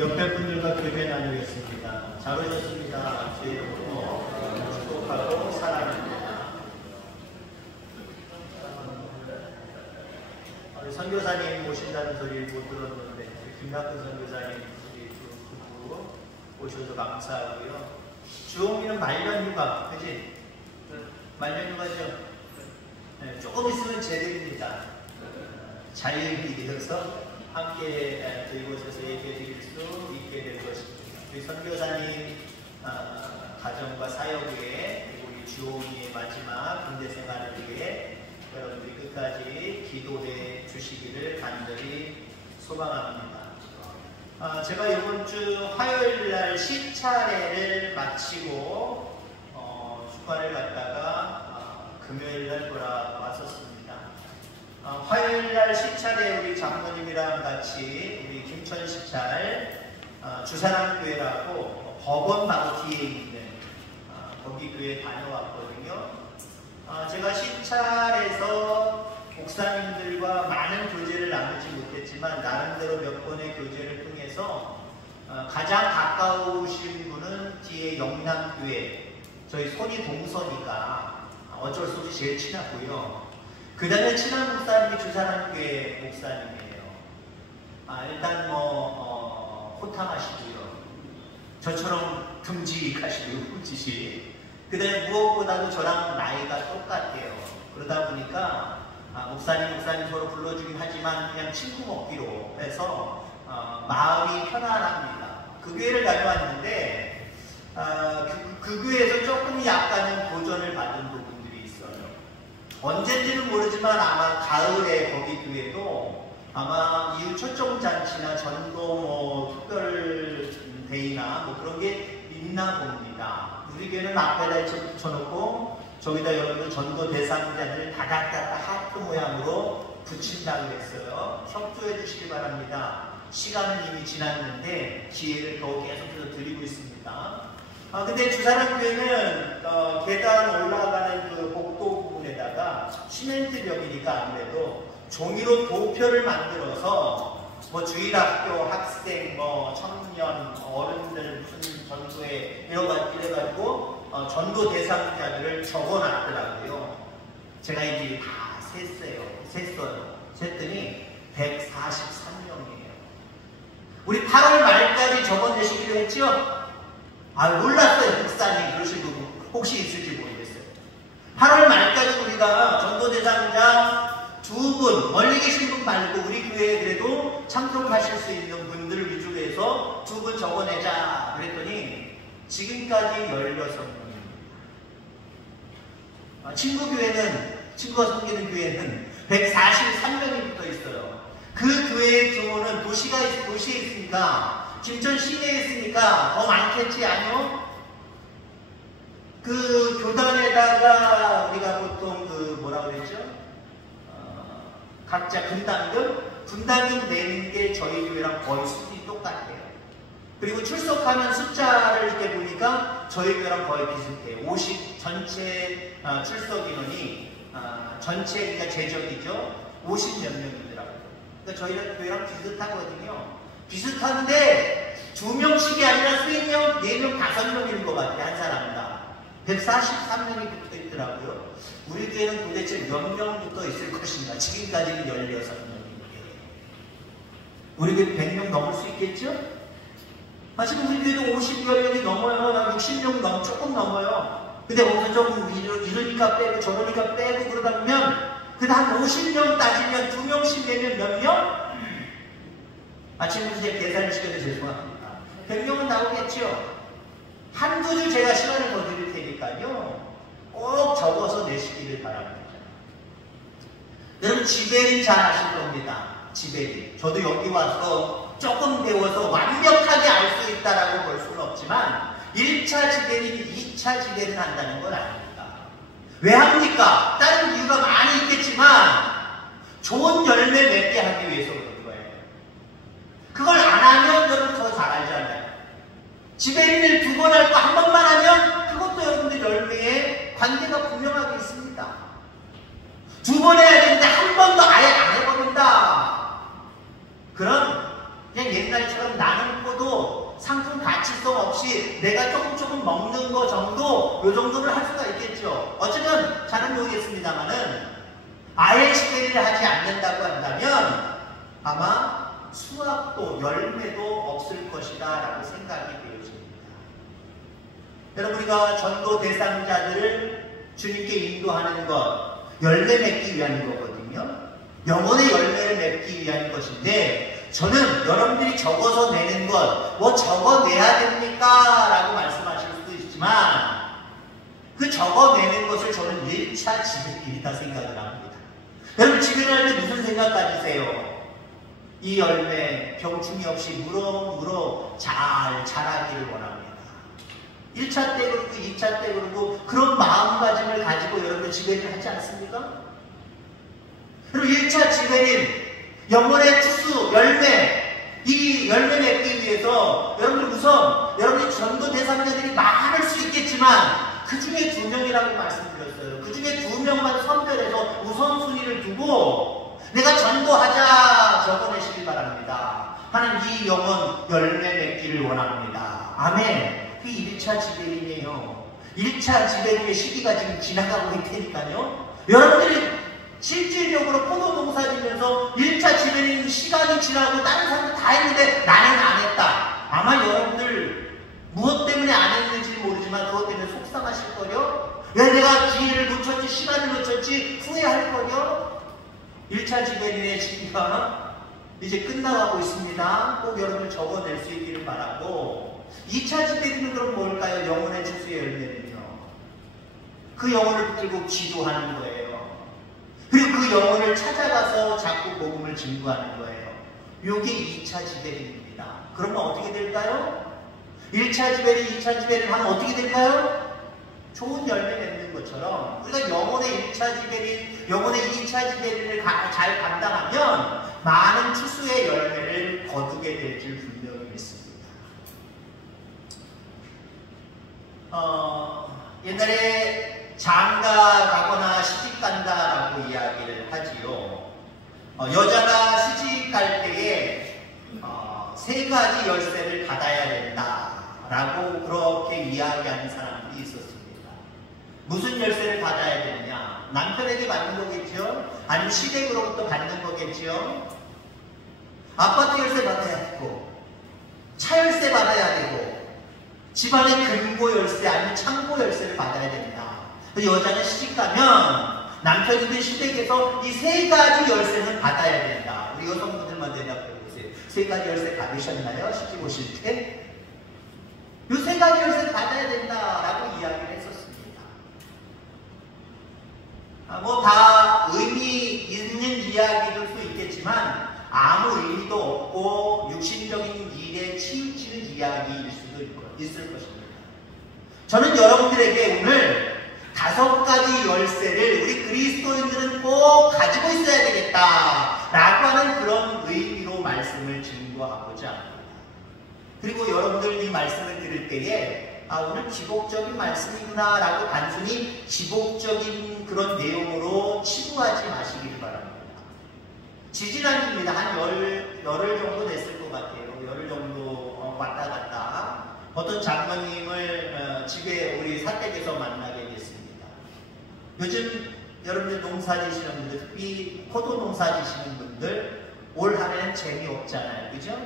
옆에 분들과 교배 나누겠습니다. 잘 오셨습니다. 주의 이름으로 축복하고 사랑합니다. 선교사님 오신다는 소리를 못 들었는데 김낙근 선교사님 우리 두 부부 오셔서 감사하고요. 주홍이는 말년휴가, 그지? 말년휴가죠? 네, 조금 있으면 제대입니다. 자유일이 되어서 함께 이곳에서 얘기해 드릴 수 있게 될 것입니다. 우리 선교사님 가정과 사역 위에 그리고 우리 주홍이의 마지막 군대 생활을 위해 여러분들이 끝까지 기도해 주시기를 간절히 소망합니다. 제가 이번 주 화요일날 10차례를 마치고 휴가를 갔다가 금요일날 돌아왔었습니다. 화요일날 10차례 우리 장로님이랑 같이 우리 김천 시찰 주사랑교회라고 법원 바로 뒤에 있는 거기 교회 다녀왔거든요. 제가 시찰에서 목사님들과 많은 교제를 나누지 못했지만 나름대로 몇 번의 교제를 통해서 가장 가까우신 분은 뒤에 영남교회, 저희 손이 동서니까 어쩔 수 없이 제일 친하고요. 그 다음에 친한 목사님이 주사랑교회 목사님이에요. 일단 호탕하시고요. 저처럼 듬직하시고요, 흠짓이. 그 다음에 무엇보다도 저랑 나이가 똑같아요. 그러다 보니까 목사님 서로 불러주긴 하지만 그냥 친구 먹기로 해서 마음이 편안합니다. 그 교회를 다녀왔는데 그 교회에서 조금 약간은 도전을 받은 부분들이 있어요. 언젠지는 모르지만 아마 가을에 거기 교회도 아마 이후 초청잔치나 전도 특별 데이나 그런 게 있나 봅니다. 우리 교회는 앞에다 붙여놓고 저기다 여러분들 전도 대상자들을 다닥다닥 하트 모양으로 붙인다고 했어요. 협조해 주시기 바랍니다. 시간은 이미 지났는데 기회를 더 계속해서 드리고 있습니다. 근데 주사랑교회는 계단 올라가는 그 복도 부분에다가 시멘트 벽이니까 아무래도 종이로 도표를 만들어서 주일학교 학생, 청년, 어른들 무슨 전도에 이래가지고 전도 대상자들을 적어놨더라고요. 제가 이제 다 셌어요. 셌더니 143명이에요. 우리 8월 말까지 적어내시기로 했죠? 몰랐어요. 목사님 그러신 분 혹시 있을지 모르겠어요. 8월 말까지 우리가 전도 대상자 2분, 멀리 계신 분 말고 우리 교회에 그래도 참석하실 수 있는 분들 위주로 해서 2분 적어내자 그랬더니 지금까지 16명입니다. 친구가 섬기는 교회는 143명이 붙어 있어요. 그 교회의 규모는 도시에 있으니까, 김천 시내에 있으니까 더 많겠지, 아니요? 그 교단에다가 우리가 보통 뭐라고 그랬죠? 각자 분담금 내는 게 저희 교회랑 거의 수준이 똑같아요. 그리고 출석하는 숫자를 이렇게 보니까 저희 교회랑 거의 비슷해요. 전체 출석 인원이 그러니까 제적이죠. 50몇 명이더라고요. 그러니까 저희 교회랑 비슷하거든요. 비슷한데 2명씩이 아니라 3명, 4명, 5명인 것 같아요. 한 사람당. 143명이 붙어 있더라고요. 우리 교회는 도대체 몇 명 붙어 있을 것인가? 지금까지는 16명인데. 우리 교회 100명 넘을 수 있겠죠? 지금 우리 교회도 50여 명이 넘어요. 60명 조금 넘어요. 근데 거기서 조금 이러니까 빼고 저러니까 빼고 그러다 보면 한 50명 따지면 2명씩 내면 몇 명? 아침부터 제가 계산을 시켜서 죄송합니다. 100명은 나오겠죠? 한두 줄 제가 시간을 더 드릴 테니까요. 꼭 적어서 내시기를 바랍니다. 여러분 지베린 잘 아실 겁니다. 지베린. 저도 여기 와서 조금 배워서 완벽하게 알 수 있다라고 볼 수는 없지만 1차 지베린, 2차 지베린 한다는 건 아닙니다. 왜 합니까? 다른 이유가 많이 있겠지만 좋은 열매 맺게 하기 위해서 그런 거예요. 그걸 안 하면 여러분 더 잘 알잖아요. 지베린을 2번 할 거 한 번만 하면 그것도 여러분들 열매에 관계가 분명하게 있습니다. 2번 해야 되는데 한 번도 아예 안 해버린다. 그럼 그냥 옛날처럼 나는 포도 가치성 없이 내가 조금 먹는 거 정도, 요 정도는 할 수가 있겠죠. 어쨌든 잘은 모르겠습니다만은 아예 시베리를 하지 않는다고 한다면 아마 수확도 열매도 없을 것이다 라고 생각이 되어집니다. 여러분, 우리가 전도 대상자들을 주님께 인도하는 것, 열매 맺기 위한 거거든요. 영혼의 열매를 맺기 위한 것인데, 저는 여러분들이 적어서 내는 것, 뭐 적어내야 됩니까? 라고 말씀하실 수도 있지만, 그 적어내는 것을 저는 1차 지배길이다 생각을 합니다. 여러분, 지배할 때 무슨 생각 가지세요? 이 열매 병충이 없이 무럭무럭 잘 자라기를 원합니다. 1차 때 그러고 2차 때 그러고 그런 마음가짐을 가지고 여러분 지배를 하지 않습니까? 그리고 1차 지배는 영혼의 추수, 열매, 이 열매 맺기 위해서 여러분들 우선 여러분의 전도 대상자들이 많을 수 있겠지만 그 중에 2명이라고 말씀드렸어요. 그 중에 2명만 선별해서 우선순위를 두고 내가 전도하자 적어내시길 바랍니다. 하나님, 이 영혼 열매 맺기를 원합니다. 아멘. 그 1차 지배인이에요. 1차 지배인의 시기가 지금 지나가고 있다니까요. 여러분들이 실질적으로 포도 농사 지면서 1차 지배인 시간이 지나고 다른 사람들 다 했는데 나는 안 했다. 아마 여러분들 무엇 때문에 안 했는지 모르지만 그것 때문에 속상하실 거요. 왜 내가 기회를 놓쳤지, 시간을 놓쳤지 후회할 거요. 1차 지배인의 시기가 이제 끝나가고 있습니다. 꼭 여러분들 적어낼 수 있기를 바라고. 2차 지배인은 그럼 뭘까요? 영혼의 추수의 열매는요. 그 영혼을 붙들고 기도하는 거예요. 그리고 그 영혼을 찾아가서 자꾸 복음을 증거하는 거예요. 이게 2차 지배인입니다. 그러면 어떻게 될까요? 1차 지배인, 2차 지배인 하면 어떻게 될까요? 좋은 열매 맺는 것처럼 우리가 영혼의 1차 지배인, 영혼의 2차 지배인을 잘 감당하면 많은 추수의 열매를 거두게 될 줄 분명히 믿습니다. 옛날에 장가 가거나 시집 간다라고 이야기를 하지요. 여자가 시집 갈 때에 3가지 열쇠를 받아야 된다라고 그렇게 이야기하는 사람들이 있었습니다. 무슨 열쇠를 받아야 되느냐? 남편에게 받는 거겠죠? 아니면 시댁으로부터 받는 거겠죠? 아파트 열쇠 받아야 되고, 차 열쇠 받아야 되고, 집안의 금고 열쇠 아니면 창고 열쇠를 받아야 됩니다. 여자는 시집 가면 남편이든 시댁에서 이 3가지 열쇠는 받아야 된다. 우리 여성분들만 대답해 보세요. 3가지 열쇠 받으셨나요? 시집 오실 때? 이 3가지 열쇠를 받아야 된다라고 이야기를 했었습니다. 뭐 다 의미 있는 이야기일 수 있겠지만 아무 의미도 없고 육신적인 일에 치우치는 이야기일 수도 있을 것입니다. 저는 여러분들에게 오늘 5가지 열쇠를 우리 그리스도인들은 꼭 가지고 있어야 되겠다라고 하는 그런 의미로 말씀을 증거하고자 합니다. 그리고 여러분들 이 말씀을 들을 때에 오늘 기복적인 말씀이구나 라고 단순히 기복적인 그런 내용으로 치부하지 마시길 바랍니다. 지지난주입니다. 한 열흘 정도 됐을 것 같아요. 열흘 정도 왔다 갔다 어떤 장로님을 집에 우리 사택에서 만나게 됐습니다. 요즘 여러분들 농사 지시는 분들, 특히 포도 농사 지시는 분들 올 한해는 재미없잖아요. 그죠?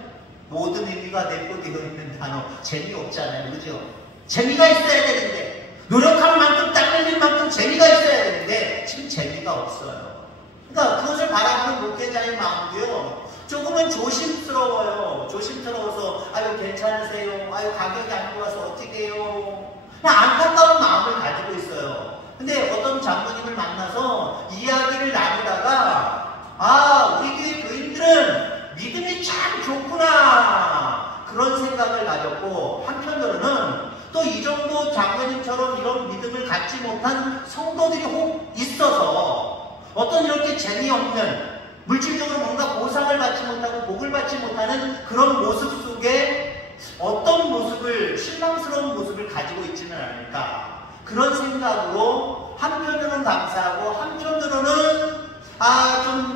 모든 의미가 내포되어 있는 단어 재미없잖아요. 그죠? 재미가 있어야 되는데, 노력할 만큼 땀 흘릴 만큼 재미가 있어야 되는데 지금 재미가 없어요. 그러니까 그것을 바라보는 목회자의 마음도요, 조금은 조심스러워요. 조심스러워서 아유 괜찮으세요? 아유 가격이 안 좋아서 어떻게 해요? 그냥 안타까운 마음을 가지고 있어요. 근데 어떤 장로님을 만나서 이야기를 나누다가 우리 교회 교인들은 믿음이 참 좋구나 그런 생각을 가졌고, 한편으로는 또 이 정도 장로님처럼 이런 믿음을 갖지 못한 성도들이 혹 있어서 어떤 이렇게 재미없는, 물질적으로 뭔가 보상을 받지 못하고 복을 받지 못하는 그런 모습 속에 어떤 모습을, 실망스러운 모습을 가지고 있지는 않을까, 그런 생각으로 한편으로는 감사하고 한편으로는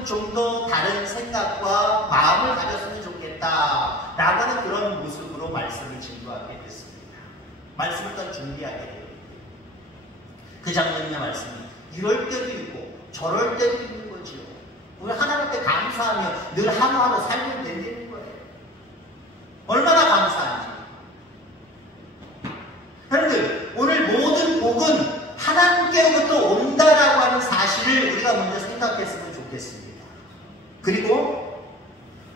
좀 더 다른 생각과 마음을 가졌으면 좋겠다 라고 하는 그런 모습으로 말씀을 증거하게 됩니다. 말씀을 또 준비하게 돼요. 그 장면의 말씀이 이럴 때도 있고 저럴 때도 있는 거지요. 우리 하나님께 감사하며 늘 하루하루 살면 된다는 거예요. 얼마나 감사한지. 여러분들, 오늘 모든 복은 하나님께로부터 온다라고 하는 사실을 우리가 먼저 생각했으면 좋겠습니다. 그리고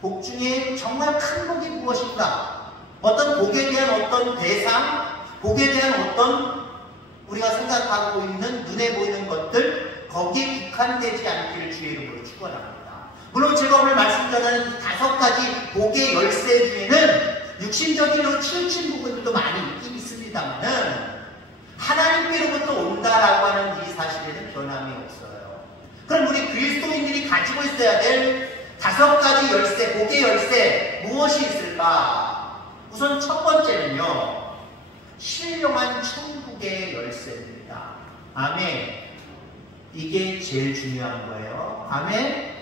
복 중에 정말 큰 복이 무엇인가? 어떤 복에 대한 어떤 대상, 복에 대한 어떤 우리가 생각하고 있는 눈에 보이는 것들, 거기에 국한되지 않기를 주의 이름으로 축원합니다. 물론 제가 오늘 말씀드리는 5가지 복의 열쇠 중에는 육신적으로 치우친 부분들도 많이 있긴 있습니다만은 하나님께로부터 온다라고 하는 이 사실에는 변함이 없어요. 그럼 우리 그리스도인들이 가지고 있어야 될 5가지 열쇠, 복의 열쇠 무엇이 있을까? 우선 첫 번째는요, 신령한 천국의 열쇠입니다. 아멘. 이게 제일 중요한 거예요. 아멘.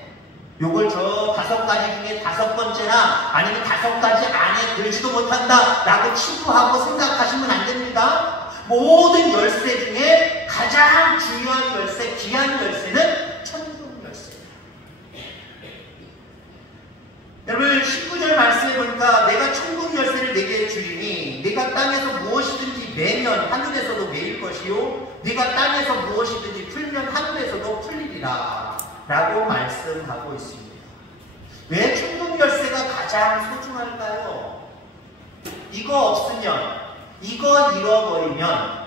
요걸 저 5가지 중에 5번째나 아니면 5가지 안에 들지도 못한다 라고 치부하고 생각하시면 안 됩니다. 모든 열쇠 중에 가장 중요한 열쇠, 귀한 열쇠는 천국 열쇠입니다. 여러분 19절 말씀해 보니까 내가 천국 열쇠를 내게 주리니 네가 땅에서 무엇이든지 매면 하늘에서도 매일 것이요 네가 땅에서 무엇이든지 풀면 하늘에서도 풀리리라 라고 말씀하고 있습니다. 왜 천국 열쇠가 가장 소중할까요? 이거 없으면, 이거 잃어버리면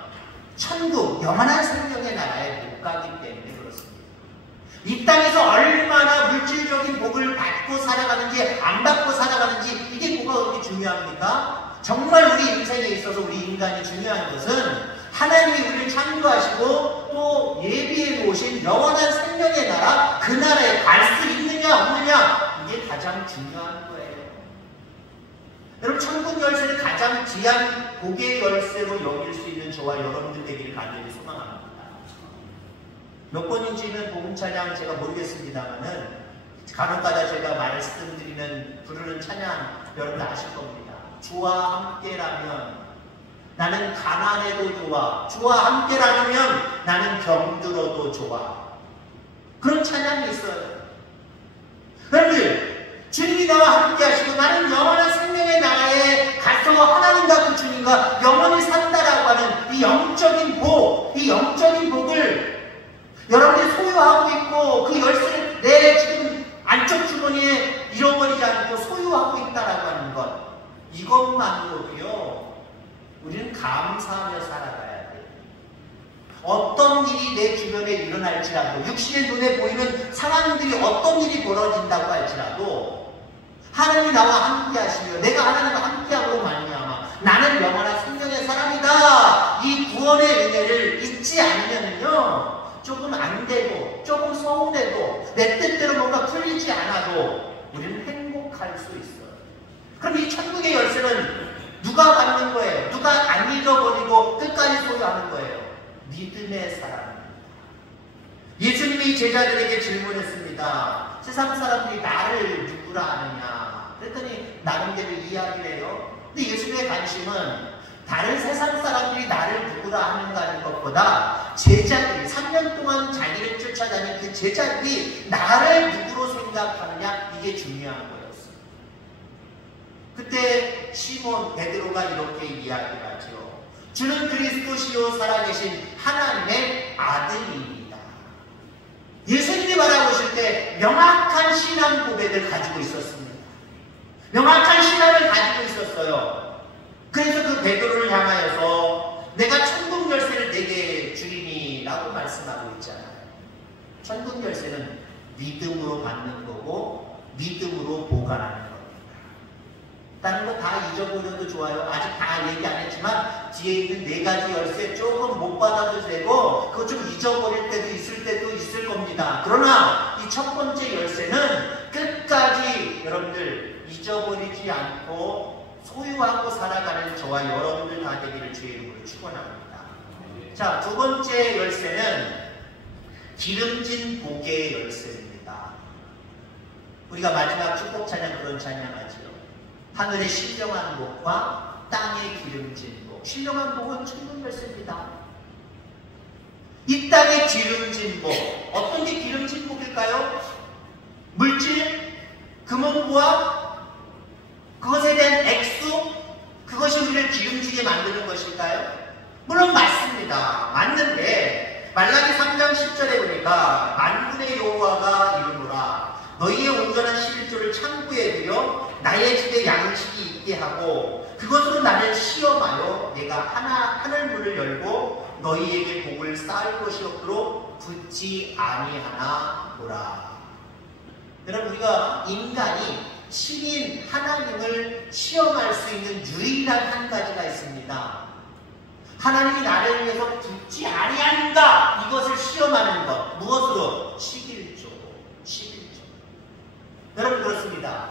천국, 영원한 생명의 나라에 못 가기 때문에 그렇습니다. 이 땅에서 얼마나 물질적인 복을 받고 살아가는지 안 받고 살아가는지 이게 뭐가 그렇게 중요합니까? 정말 우리 인생에 있어서 우리 인간이 중요한 것은 하나님이 우리를 창조하시고 또 예비해 놓으신 영원한 생명의 나라, 그 나라에 갈 수 있느냐 없느냐, 이게 가장 중요한 거예요. 여러분 천국 열쇠를 가장 귀한 복의 열쇠로 여길 수 있는 저와 여러분들 되기를 간절히 소망합니다. 몇 번인지는 복음 찬양 제가 모르겠습니다만은 간혹가다 제가 말씀드리는 부르는 찬양 여러분들 아실 겁니다. 주와 함께라면 나는 가난해도 좋아. 주와 함께라면 나는 병들어도 좋아. 그런 찬양이 있어요. 여러분들, 주님이 나와 함께 하시고 나는 영원한 생명의 나라에 가서 하나님과 그 주님과 영원히 산다라고 하는 이 영적인 복, 이 영적인 복을 여러분들이 소유하고 있고 그 열쇠를 내 지금 안쪽 주머니에 잃어버리지 않고 소유하고 있다라고 하는 것, 이것만으로도요 우리는 감사하며 살아가야 돼요. 어떤 일이 내 주변에 일어날지라도, 육신의 눈에 보이는 상황들이 어떤 일이 벌어진다고 할지라도 하나님이 나와 함께 하시며 내가 하나님과 함께함으로 말미암아 나는 영원한 생명의 사람이다, 이 구원의 은혜를 잊지 않으면요 조금 안 되고 조금 서운해도 내 뜻대로 뭔가 풀리지 않아도 우리는 행복할 수 있어요. 그럼 이 천국의 열쇠는 누가 받는 거예요? 누가 안 잊어버리고 끝까지 소유하는 거예요? 믿음의 사람입니다. 예수님이 제자들에게 질문했습니다. 세상 사람들이 나를 누구라 하느냐? 그랬더니 나름대로 이야기를 해요. 근데 예수님의 관심은 다른 세상 사람들이 나를 누구라 하는가 하는 것보다 제자들이 3년 동안 자기를 쫓아다닌 그 제자들이 나를 누구로 생각하느냐, 이게 중요한 거였어요. 그때 시몬 베드로가 이렇게 이야기를 하죠. 주는 그리스도시요 살아계신 하나님의 아들입니다. 예수님이 바라보실 때 명확한 신앙 고백을 가지고 있었습니다. 명확한 신앙을 가지고 있었어요. 그래서 그 베드로를 향하여서 내가 천국 열쇠를 내게 주리니 라고 말씀하고 있잖아요. 천국 열쇠는 믿음으로 받는 거고 믿음으로 보관하는 겁니다. 다른 거 다 잊어버려도 좋아요. 아직 다 얘기 안 했지만 뒤에 있는 4가지 열쇠 조금 못 받아도 되고 그거 좀 잊어버릴 때도 있을 겁니다. 그러나 이 첫 번째 열쇠는 끝까지 여러분들 잊어버리지 않고 소유하고 살아가는 저와 여러분들 다 되기를 주의 이름으로 축원합니다. 자, 두 번째 열쇠는 기름진 복의 열쇠입니다. 우리가 마지막 축복 찬양 그런 찬양하지요. 하늘의 신령한 복과 땅에 기름진 복. 신령한 복은 천국 열쇠입니다. 이 땅에 기름진 복. 어떤 게 기름진 복일까요? 물질, 금은부와 그것에 대한 액수, 그것이 우리를 기름지게 만드는 것일까요? 물론 맞습니다. 맞는데 말라기 3장 10절에 보니까 만군의 여호와가 이르노라 너희의 온전한 11조를 창고에 들여 나의 집에 양식이 있게 하고 그것으로 나를 시험하여 내가 하늘문을 열고 너희에게 복을 쌓을 것이 없도록 붙지 아니하나보라. 여러분, 우리가 인간이 신인 하나님을 시험할 수 있는 유일한 한 가지가 있습니다. 하나님이 나를 위해서 붙지 아니한다, 이것을 시험하는 것. 무엇으로? 11조. 여러분, 그렇습니다.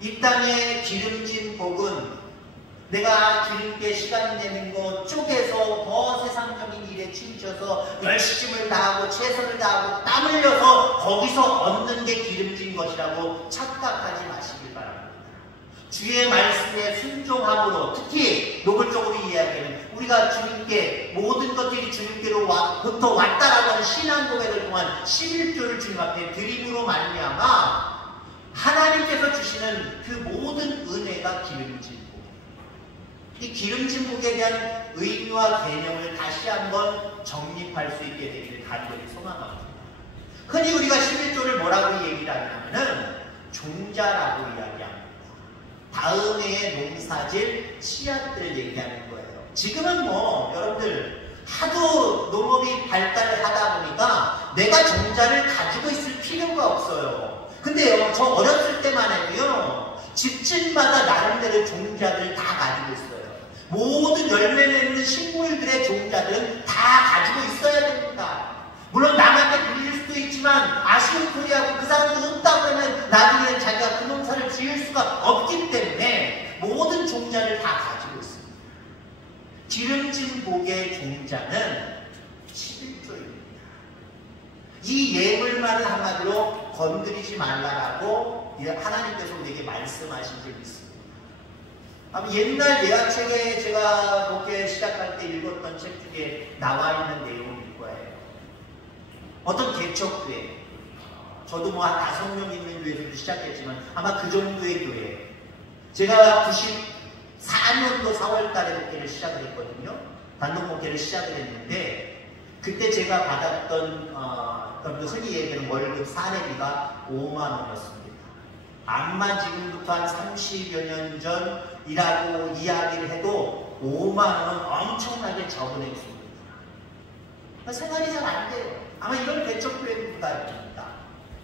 이 땅에 기름진 복은 내가 기름께 시간 내는 것 쪽에서 더 세상적인 일에 치우쳐서 열심을 다하고 최선을 다하고 땀 흘려서 거기서 얻는 게 기름진 것이라고 착각하지 마시길 바랍니다. 주의 말씀에 순종함으로, 특히 노골적으로 이야기하면 우리가 주님께 모든 것들이 주님께로부터 왔다라고 하는 신앙 고백을 통한 11조를 주님 앞에 드림으로 말미암아 하나님께서 주시는 그 모든 은혜가 기름진 복. 이 기름진 복에 대한 의미와 개념을 다시 한번 정립할 수 있게 되기를 간절히 소망합니다. 흔히 우리가 11조를 뭐라고 얘기를 하냐면은 종자라고 이야기합니다. 다음 해의 농사질 씨앗들을 얘기하는 거예요. 지금은 뭐 여러분들 하도 농업이 발달을 하다 보니까 내가 종자를 가지고 있을 필요가 없어요. 근데요, 저 어렸을 때만 해도요, 집집마다 나름대로 종자들을 다 가지고 있어요. 모든 열매 맺는 식물들의 종자들은 다 가지고 있어야 됩니다. 물론 남한테 불릴 수도 있지만 아쉬운 소리하고 그 사람도 없다고 하면 나중에는 자기가 그 농사를 지을 수가 없기 때문에 모든 종자를 다 가지고 있습니다. 기름진 복의 종자는 11조입니다. 이 예물만을 한마디로 건드리지 말라라고 하나님께서 우리에게 말씀하신 적이 있습니다. 옛날 예화책에 제가 목회 시작할 때 읽었던 책 중에 나와 있는 내용일 거예요. 어떤 개척교회, 저도 뭐 한 5명 있는 교회에서 시작했지만 아마 그 정도의 교회. 제가 94년도 4월 달에 목회를 시작을 했거든요. 단독 목회를 시작을 했는데 그때 제가 받았던 흔히 얘기하는 월급 사례비가 5만 원이었습니다. 암만 지금부터 한 30여 년 전 이라고 이야기를 해도 5만 원은 엄청나게 적은 액수입니다. 생활이 잘 안 돼요. 아마 이걸 개척교회입니다.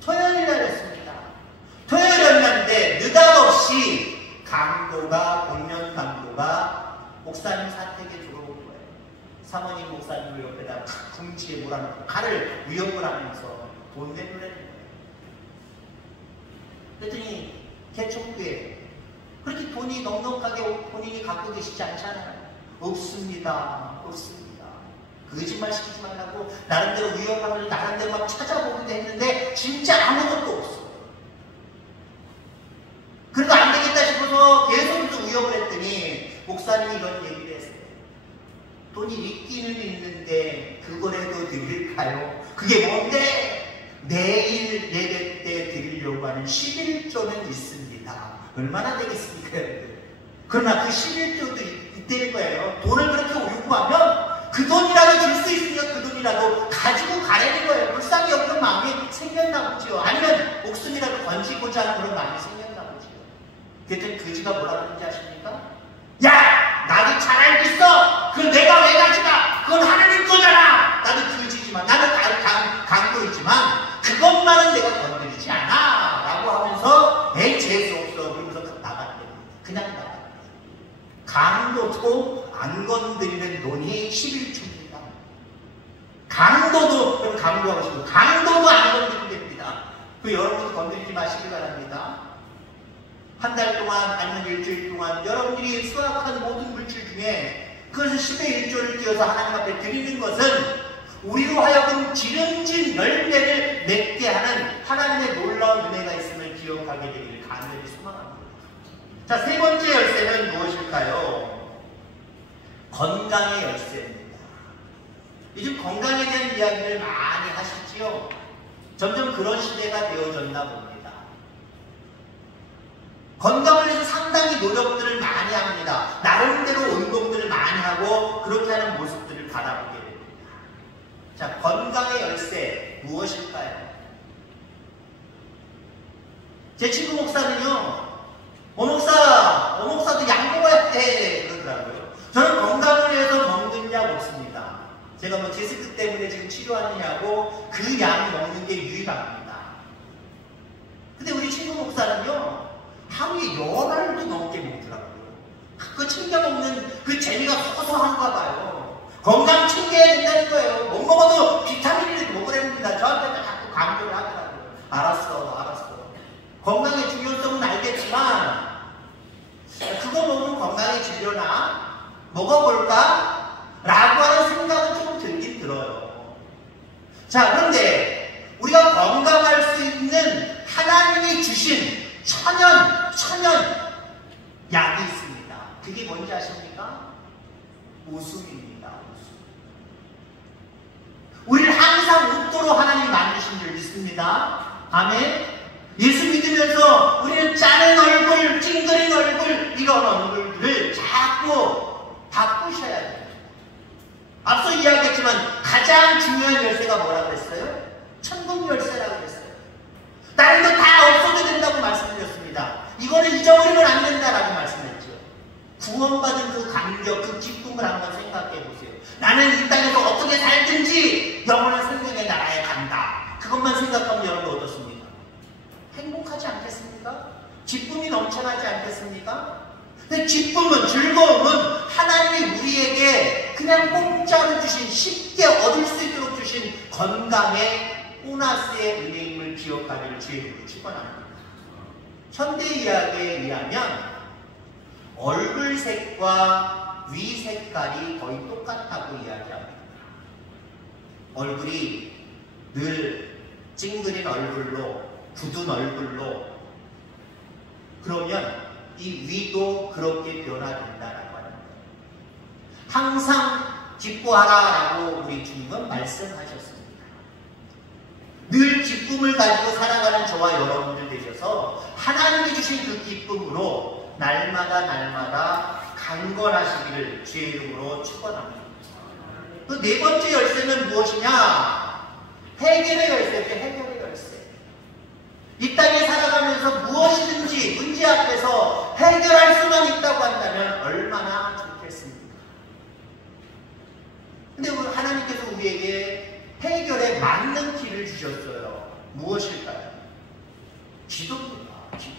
토요일 날 했습니다. 토요일이었는데 느닷없이 강도가, 공면 강도가 목사님 사택에 들어온 거예요. 사모님 목사님을 옆에다 궁지에 몰아넣고 칼을 위협을 하면서 돈 내보내는 거예요. 그랬더니 개척교회 그렇게 돈이 넉넉하게 본인이 갖고 계시지 않잖아요. 없습니다. 거짓말 시키지 말라고 나름대로 위협하면서 나름대로 막 찾아보기도 했는데 진짜 아무것도 없어요. 그리고 안 되겠다 싶어서 계속 위협을 했더니 목사님이 이런 얘기를 했어요. 돈이 있기는 있는데 그거라도 드릴까요? 그게 뭔데? 내일 예배 때 드리려고 하는 11조는 있습니다. 얼마나 되겠습니까? 그러나 그 11조도 있을 거예요. 돈을 그렇게 요구하면 그 돈이라도 줄 수 있으면 그 돈이라도 가지고 가려는 거예요. 불쌍히 여기는 마음이 생겼나 보지요. 아니면 목숨이라도 건지고자 하는 그런 마음이 생겼나 보지요. 그랬더니 그지가 뭐라 그러는지 아십니까? 야! 나도 잘 알고 있어! 그건 내가 왜 가져가! 그건 하나님 거잖아! 나도 그지지만, 나는 강도이지만 그것만은 내가 건드리지 않아! 라고 하면서 에이 재수없어 그러면서 나갔대요. 그냥 나갔대요. 강도도 안 건드리는 돈이 11조입니다. 강도도, 그럼 강조하고 싶어요. 강도도 안 건드리면 됩니다. 그 여러분도 건드리지 마시기 바랍니다. 한 달 동안 아니면 일주일 동안 여러분들이 수확한 모든 물질 중에 그것을 10의 1조를 띄어서 하나님 앞에 드리는 것은 우리로 하여금 기름진 열매를 맺게 하는 하나님의 놀라운 은혜가 있음을 기억하게 되기를 간절히 소망합니다. 자, 세 번째 열쇠는 무엇일까요? 건강의 열쇠입니다. 요즘 건강에 대한 이야기를 많이 하시지요? 점점 그런 시대가 되어졌나 봅니다. 건강을 위해서 상당히 노력들을 많이 합니다. 나름대로 운동들을 많이 하고 그렇게 하는 모습들을 바라보게 됩니다. 자, 건강의 열쇠 무엇일까요? 제 친구 목사는요, 목사도 약 먹어야 돼 그러더라고요. 저는 건강을 위해서 먹는 약 없습니다. 제가 뭐 디스크 때문에 지금 치료하느냐고 그 약 먹는 게 유일합니다. 근데 우리 친구 목사는요, 하루에 10알도 넘게 먹더라고요. 그거 챙겨 먹는 그 재미가 소소한가 봐요. 건강 챙겨야 된다는 거예요. 못 먹어도 비타민을 먹어야 됩니다. 저한테 자꾸 강조를 하더라고요. 알았어. 건강의 중요성은 알겠지만 그거 먹으면 건강해지려나? 먹어볼까? 라고 하는 생각은 좀 들긴 들어요. 자, 그런데 우리가 건강할 수 있는 하나님이 주신 천연 약이 있습니다. 그게 뭔지 아십니까? 웃음입니다. 웃음. 우리를 항상 웃도록 하나님 만드신 줄 믿습니다. 아멘. 예수 믿으면서 우리는 짜는 얼굴, 찡그린 얼굴, 이런 얼굴들을 자꾸 바꾸셔야 돼요. 앞서 이야기했지만 가장 중요한 열쇠가 뭐라고 했어요? 천국 열쇠라고 했어요. 다른 거 다 없어도 된다고 말씀드렸습니다. 이거는 잊어버리면 안 된다라고 말씀했죠. 구원받은 그 감격, 그 기쁨을 한번 생각해 보세요. 나는 이 땅에서 어떻게 살든지 영원한 생명의 나라에 간다. 그것만 생각하면 여러분 어떻습니까? 행복하지 않겠습니까? 기쁨이 넘쳐나지 않겠습니까? 근데 기쁨은, 즐거움은 하나님이 우리에게 그냥 공짜로 주신, 쉽게 얻을 수 있도록 주신 건강의 보너스의 은혜임을 기억하기를 주의 축원합니다. 현대 이야기에 의하면 얼굴색과 위 색깔이 거의 똑같다고 이야기합니다. 얼굴이 늘 찡그린 얼굴로, 굳은 얼굴로, 그러면 이 위도 그렇게 변화된다라고 하는 거예요. 항상 기뻐하라라고 우리 주님은 말씀하셨습니다. 늘 기쁨을 가지고 살아가는 저와 여러분들 되셔서 하나님이 주신 그 기쁨으로 날마다 강건하시기를 주의 이름으로 축원합니다. 그 네 번째 열쇠는 무엇이냐? 해결의 열쇠죠. 해결의 열쇠. 이 땅에 살아가면서 무엇이든지 문제 앞에서 해결할 수만 있다고 한다면 얼마나 좋겠습니까? 근데 하나님께서 우리에게 해결에 맞는 길을 주셨어요. 무엇일까요? 기도입니다. 기도.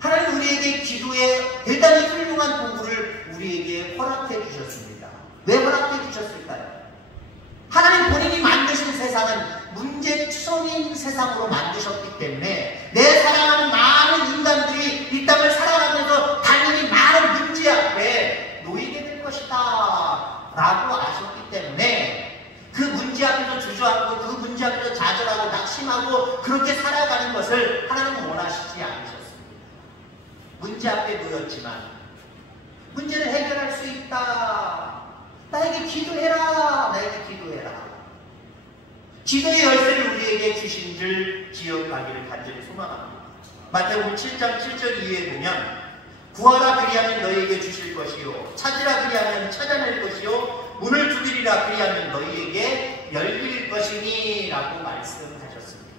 하나님 우리에게 기도에 대단히 훌륭한 도구를 우리에게 허락해 주셨습니다. 왜 허락해 주셨을까요? 하나님 본인이 만드신 세상은 문제투성인 세상으로 만드셨기 때문에 내 사랑하는 많은 인간들이 이 땅을 살아가면서 당연히 많은 문제 앞에 놓이게 될 것이다 라고 아셨기 때문에 그 문제 앞에서 주저앉고 그 문제 앞에서 좌절하고 낙심하고 그렇게 살아가는 것을 하나님은 원하시지 않으셨습니다. 문제 앞에 놓였지만 문제를 해결할 수 있다. 나에게 기도해라. 나에게 기도해라. 기도의 열쇠를 우리에게 주신 줄 기억하기를 간절히 소망합니다. 마태복음 7장 7절 이후에 보면 구하라 그리하면 너희에게 주실 것이요 찾으라 그리하면 찾아낼 것이요 문을 두드리라 그리하면 너희에게 열릴 것이니 라고 말씀하셨습니다.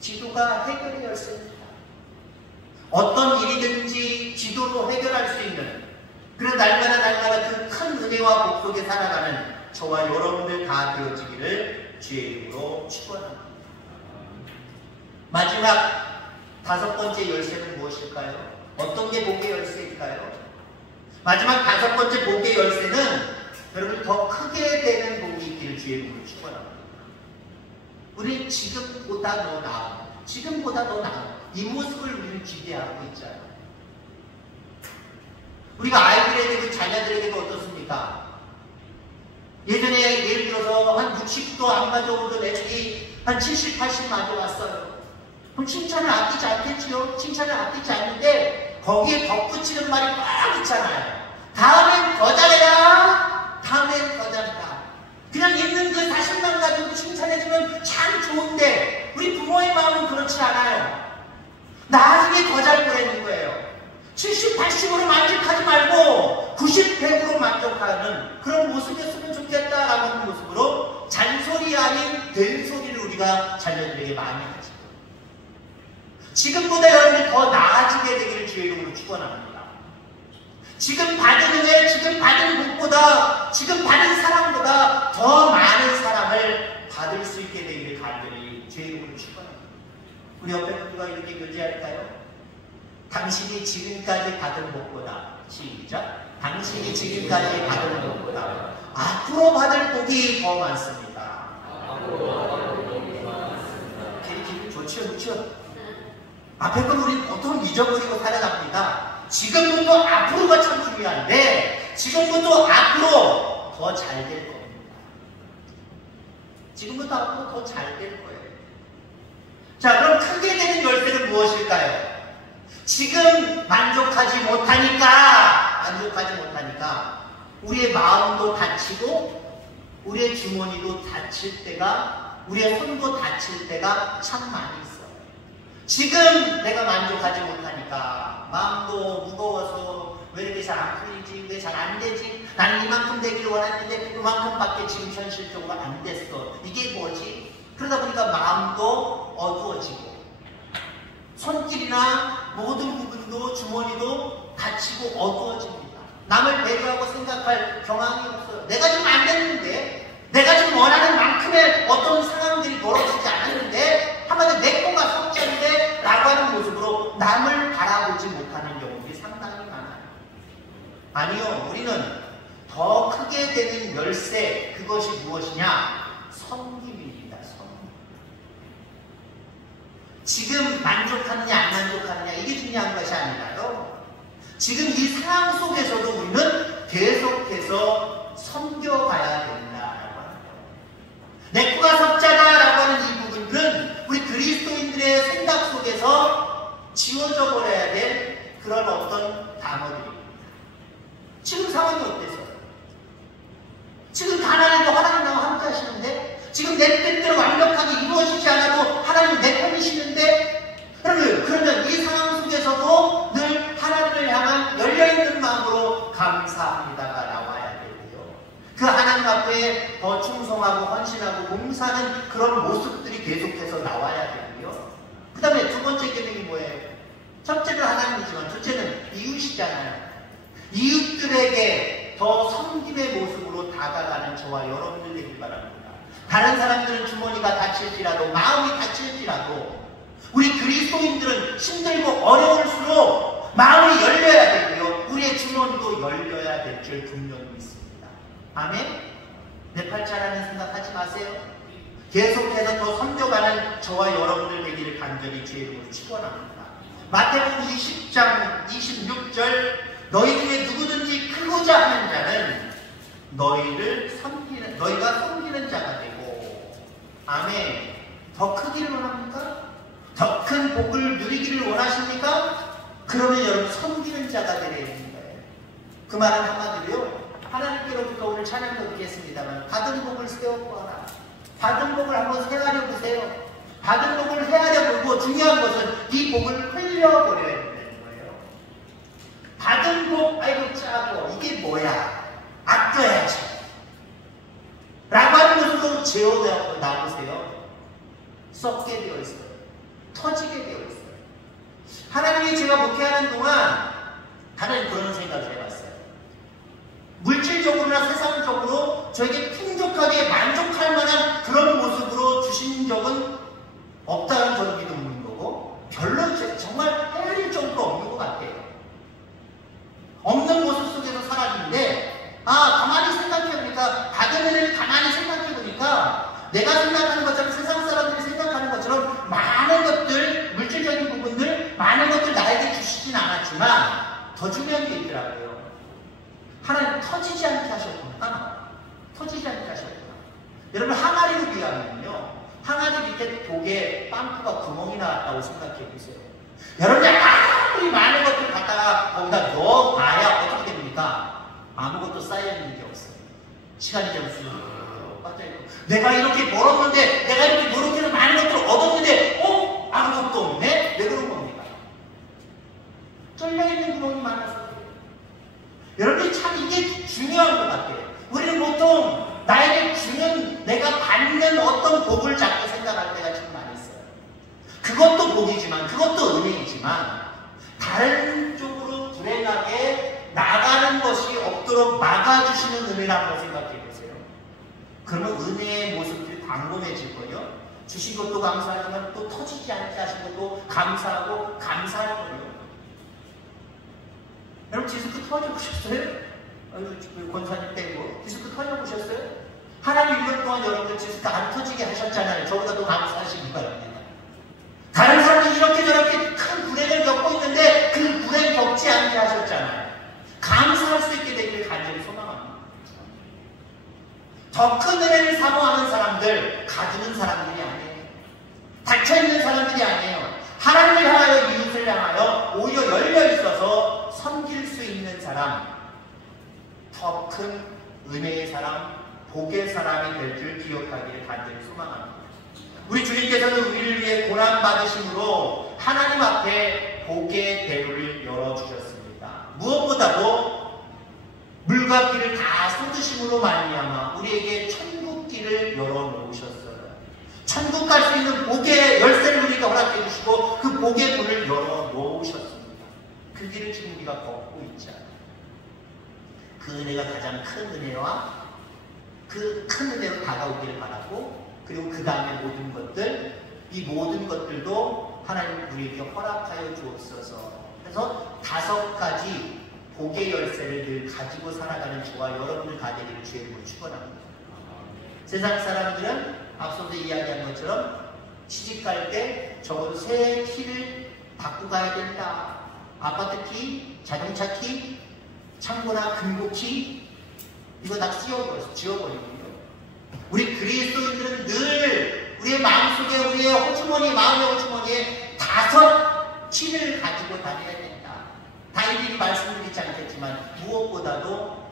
기도가 해결의 열쇠입니다. 어떤 일이든지 기도로 해결할 수 있는, 그리고 날마다 그 큰 은혜와 복 속에 살아가는 저와 여러분들 다 되어지기를 주의 이름으로 축원합니다. 마지막 5번째 열쇠는 무엇일까요? 어떤 게 복의 열쇠일까요? 마지막 5번째 복의 열쇠는 여러분 더 크게 되는 복이 있기를 주의 이름으로 축원합니다. 우리 지금보다 더 나아, 지금보다 더 나아, 이 모습을 우리는 기대하고 있잖아요. 우리가 아이들에게, 그 자녀들에게도 어떻습니까? 예전에 예를 들어서 한 60도 안 가져오던 애들이 한 70, 80 가져왔어요. 그럼 칭찬을 아끼지 않겠지요? 칭찬을 아끼지 않는데 거기에 덧붙이는 말이 막 있잖아요. 다음엔 더 잘해라. 다음엔 더 잘해라. 그냥 있는 그 자신감 가지고 칭찬해주면 참 좋은데 우리 부모의 마음은 그렇지 않아요. 나중에 더 잘 보내는 거예요. 70, 80으로 만족하지 말고 90, 100으로 만족하는 그런 모습이었으면 좋겠다라는 모습으로 잔소리 아닌 된소리를 우리가 자녀들에게 많이 하죠. 지금보다 여러분이 더 나아지게 되기를 주의 이름으로 축원합니다. 지금 받은 은혜, 지금 받은 복보다, 지금 받은 사랑보다 더 많은 사랑을 받을 수 있게 되기를 간절히 주의 이름으로 축원합니다. 우리 옆에 누가 이렇게 교제할까요? 당신이 지금까지 받은 복보다, 시작. 당신이 지금까지 받은 복보다 앞으로 받을 복이 더 많습니다. 괜히 기분 좋죠, 그렇죠? 앞에 건 우리 보통 잊어버리고 살아갑니다. 지금부터 앞으로가 참 중요한데 지금부터 앞으로 더 잘 될 겁니다. 지금부터 앞으로 더 잘 될 거예요. 자, 그럼 크게 되는 열쇠는 무엇일까요? 지금 만족하지 못하니까 우리의 마음도 다치고 우리의 주머니도 다칠 때가, 우리의 손도 다칠 때가 참 많이 있어요. 지금 내가 만족하지 못하니까 마음도 무거워서 왜 이렇게 잘 안 풀리지? 왜 잘 안 되지? 나는 이만큼 되기를 원했는데 그만큼밖에 지금 현실적으로 안 됐어. 이게 뭐지? 그러다 보니까 마음도 어두워지고 손길이나 모든 부분도 주머니도 다치고 어두워집니다. 남을 배려하고 생각할 경향이 없어요. 내가 지금 안 됐는데, 내가 지금 원하는 만큼의 어떤 상황들이 벌어지지 않았는데, 한마디로 내 거가 석자인데 라고 하는 모습으로 남을 바라보지 못하는 경우들이 상당히 많아요. 아니요, 우리는 더 크게 되는 열쇠, 그것이 무엇이냐? 섬김입니다. 섬김. 지금 만족하느냐 안 만족하느냐 이게 중요한 것이 아니라요. 지금 이 상황 속에서도 우리는 계속해서 섬겨가야 된다라고 하는 거예요. 내 거가 석자다라고 하는 이 부분들은 우리 그리스도인들의 생각 속에서 지워져 버려야 될 그런 어떤 단어들입니다. 지금 상황이 어때서요? 지금 가난해도 하나님과 함께 하시는데, 지금 내 뜻대로 완벽하게 이루어지지 않아도 하나님 내 편이시는데, 그러면 이 상황 속에서도 늘 하나님을 향한 열려있는 마음으로 감사합니다가 나와야 되고요. 그 하나님 앞에 더 충성하고 헌신하고 봉사하는 그런 모습들이 계속해서 나와야 되고요. 그 다음에 두 번째 계명이 뭐예요? 첫째는 하나님이지만 둘째는 이웃이잖아요. 이웃들에게 더 섬김의 모습으로 다가가는 저와 여러분들 되길 바랍니다. 다른 사람들은 주머니가 다칠지라도, 마음이 다칠지라도, 우리 그리스도인들은 힘들고 어려울수록 마음이 열려야 되고요. 우리의 주머니도 열려야 될 줄 분명히 믿습니다. 아멘? 내 팔자라는 생각하지 마세요. 계속해서 더 섬겨가는 저와 여러분들 되기를 간절히 주의 이름으로 축원합니다. 마태복음 20장 26절, 너희 중에 누구든지 크고자 하는 자는 너희가 섬기는 자가 되고, 아멘. 더 크기를 원합니까? 더 큰 복을 누리기를 원하십니까? 그러면 여러분 섬기는 자가 되어야 되는 거예요. 그 말은 한마디로요, 하나님께로부터 오늘 찬양도 드리겠습니다만 받은 복을 세워보아라. 받은 복을 한번 헤아려 보세요. 받은 복을 헤아려 보고 중요한 것은 이 복을 흘려버려야 된다는 거예요. 받은 복, 아이고 짜고 이게 뭐야? 아껴야지 라고 하는 것으로 제어되어 나오세요. 썩게 되어 있어요. 터지게 되어 있어요. 하나님이 제가 목회하는 동안 하나님 그런 생각을 해봤어요. 물질적으로나 세상적으로 저에게 풍족하게 만족할 만한 그런 모습으로 주신 적은 없다는 저는 믿는 거고, 별로 정말 헤아릴 정도로 없는 것 같아요. 없는 모습 속에서 살았는데, 가만히 생각해보니까, 받은 은혜를 가만히 생각해보니까 내가 생각하는 것처럼, 세상 사람들이 생각하는 것처럼 많은 것들, 물질적인 부분들, 많은 것들 나에게 주시진 않았지만 더 중요한 게 있더라고요. 하나님 터지지 않게 하셨구나. 터지지 않게 하셨구나. 여러분, 항아리로 비하면요, 항아리 밑에 독에 빵꾸가 구멍이 나왔다고 생각해 보세요. 여러분이 아무리 많은 것들 갖다가 거기다 넣어봐야 어떻게 됩니까? 아무것도 쌓여있는 게 없어요. 시간이 좀 쑥 빠져있고, 내가 이렇게 벌었는데, 내가 이렇게 노력해서 많은 것들을 얻었는데 아무것도 없네? 왜 그런 겁니까? 쫄려있는 구멍이 많아서 그래요. 여러분들 참 이게 중요한 것 같아요. 우리는 보통 나에게 주는, 내가 받는 어떤 복을 자꾸 생각할 때가 참 많이 있어요. 그것도 복이지만, 그것도 은혜이지만, 다른 쪽으로 불행하게 나가는 것이 없도록 막아주시는 은혜를 한번 생각해 보세요. 그러면 은혜의 모습들이 광범해질 거예요. 주신 것도 감사하지만 또 터지지 않게 하신 것도 감사하고 감사할 거예요. 여러분 디스크 터져보셨어요? 권사님 빼고 디스크 터져보셨어요? 하나님 1년 동안 여러분들 디스크 안 터지게 하셨잖아요. 저보다 더 감사하시기 바랍니다. 다른 사람들이 이렇게 저렇게 큰 불행을 겪고 있는데 그 불행 겪지 않게 하셨잖아요. 감사할 수 있게 되기를 간절히 소망합니다. 더 큰 은혜를 사모하는 사람들, 가지는 사람들이 아니에요. 닫혀있는 사람들이 아니에요. 하나님을 향하여, 이웃을 향하여 오히려 열려 있어서 섬길 수 있는 사람, 더 큰 은혜의 사람, 복의 사람이 될 줄 기억하기를 간절히 소망합니다. 우리 주님께서는 우리를 위해 고난받으심으로 하나님 앞에 복의 대로를 열어주셨습니다. 무엇보다도 물과 길을 다 쏟으심으로 말미암아 우리에게 천국 길을 열어놓으셨어요. 천국 갈 수 있는 복의 열쇠를 우리에게 허락해 주시고 그 복의 문을 열어놓으셨습니다. 그 길을 지금 우리가 걷고 있지 않아요. 그 은혜가 가장 큰 은혜와 그 큰 은혜로 다가오기를 바라고, 그리고 그 다음에 모든 것들, 이 모든 것들도 하나님 우리에게 허락하여 주옵소서. 그래서 5가지 복의 열쇠를 늘 가지고 살아가는 저와 여러분들 다 되기를 주의 이름으로 축원합니다. 세상 사람들은 앞서서 이야기한 것처럼 시집갈 때 적어도 새 키를 바꾸고 가야 된다. 아파트 키, 자동차 키, 창고나 금고 키, 이거 다 지워버리고요. 우리 그리스도인들은 늘 우리의 마음속에, 우리의 호주머니, 마음의 호주머니에 5 키를 가지고 다녀야 된다. 다 일일이 말씀드리지 않겠지만 무엇보다도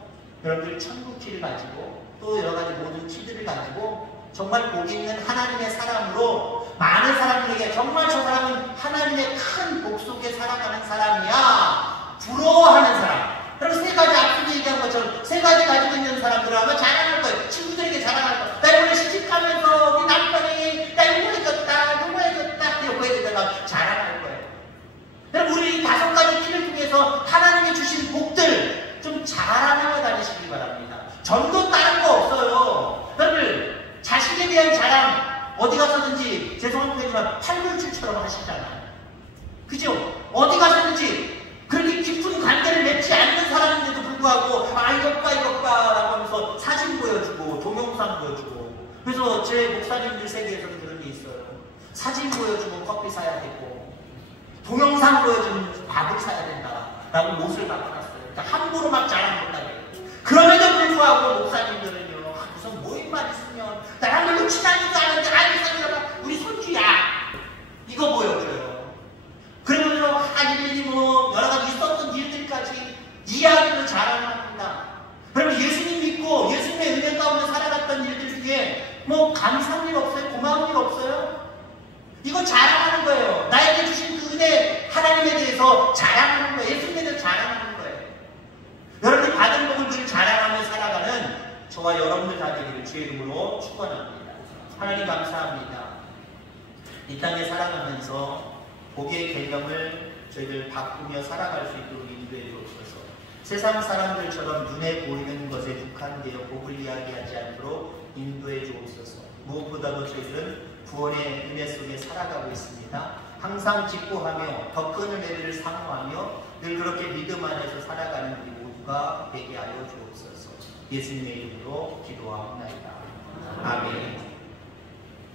여러분들 천국 키를 가지고 또 여러가지 모든 키들을 가지고 정말 복 있는 하나님의 사람으로 많은 사람들에게 정말 저 사람은 하나님의 큰 복 속에 살아가는 사람이야 부러워하는 사람. 그럼 3가지 앞서 얘기한 것처럼 3가지 가지고 있는 사람들은 아마 자랑할 거예요. 친구들에게 자랑할 거예요. 나 이번에 시집가면서 우리 남편이 나 이거 해줬다, 이거 해줬다, 이거 해줬다 자랑할 거예요. 여러분 우리 5가지 키를 통해서 하나님이 주신 복들 좀 자랑하며 다니시기 바랍니다. 전도 다른 거 없어요. 여러분 자신에 대한 자랑 어디 가서든지 죄송한 표현이지만 팔불출처럼 하시잖아요. 그죠? 어디 가서든지 그렇게 깊은 관계를 맺지 않는 사람인데도 불구하고 이것 봐 라고 하면서 사진 보여주고 동영상 보여주고. 그래서 제 목사님들 세계에서는 그런 게 있어요. 사진 보여주면 커피 사야 되고 동영상 보여주면 밥을 사야 된다 라고 옷을 바꿔놨어요. 그러니까 함부로 막 자랑 못하게. 그럼에도 불구하고 목사님들은요, 무슨 모임만 있으면 나랑 별로 친하지도 않은데 우리 손주야 이거 보여줘요. 그러면서 일일이 여러가지 있었던 일들까지 이야기를 자랑합니다. 그러면 예수님 믿고 예수님의 은혜 가운데 살아갔던 일들 중에 감사한 일 없어요? 고마운 일 없어요? 이거 자랑하는 거예요. 나에게 주신 그 은혜 하나님에 대해서 자랑하는 거예요. 예수님에 대해서 자랑하는 거예요. 여러분이 받은 복을 늘 자랑하며 살아가는 저와 여러분들 다 되기를 주의 이름으로 축원합니다. 하나님 감사합니다. 이 땅에 살아가면서 복의 개념을 저희들 바꾸며 살아갈 수 있도록 인도해 주옵소서. 세상 사람들처럼 눈에 보이는 것에 국한되어 복을 이야기하지 않도록 인도해 주옵소서. 무엇보다도 저희들은 구원의 은혜 속에 살아가고 있습니다. 항상 직고하며 더 큰 은혜를 사모하며 늘 그렇게 믿음 안에서 살아가는 우리 모두가 되게 하여 주옵소서. 예수님의 이름으로 기도하옵나이다. 아멘.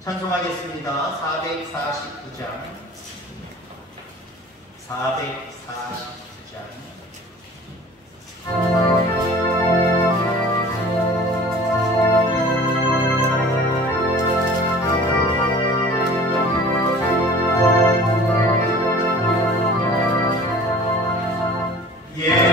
찬송하겠습니다. 449장 449장 예.